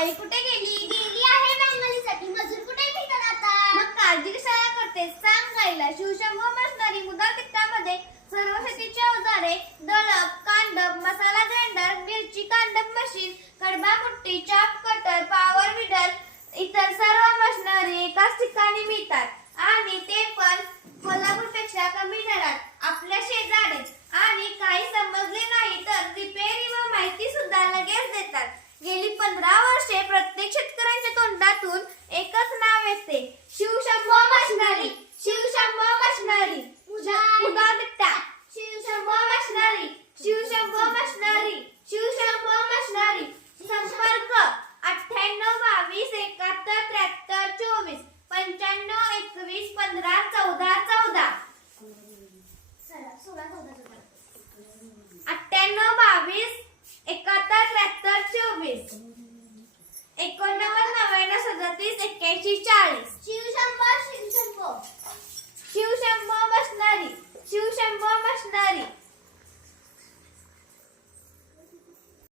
आई कुठे गेली? गेली आहे बंगालीसाठी. मजूर कुठे भेटत आता? मग काळजी कशाला करते? सांग गायला. शिवशंभो मशनरी मुदा तिकटामध्ये सर्व शेतीची अवजारे, दळप, कांडप, मसाला ग्राइंडर, मिरची कांडप मशीन, कडबा मुठ्ठी, चाप कटर, पॉवर विडर इतर सर्व मशनरी एकाच ठिकाणी मिळतात आणि ते पण कोल्हापूरपेक्षा कमी दरात. आपल्या शेजारीच. आणि काही समजले नाही तर रिपेरी व माहिती सुद्धा लगेच देतात. गेली 15 वर्षे प्रत्येक शेतकऱ्यांच्या तोंडातून एकच नाव येते, शिवशंभो मशनरी. शिवशंभो मशनरी मुदा तिकटा. Shivshambho machinery. Shivshambho machinery. Shivshambho machinery. संपर्क 98 22 71 73 24 95 21 15 14 14. 16 14 98 22 71 73 24 89 99 37 81 40.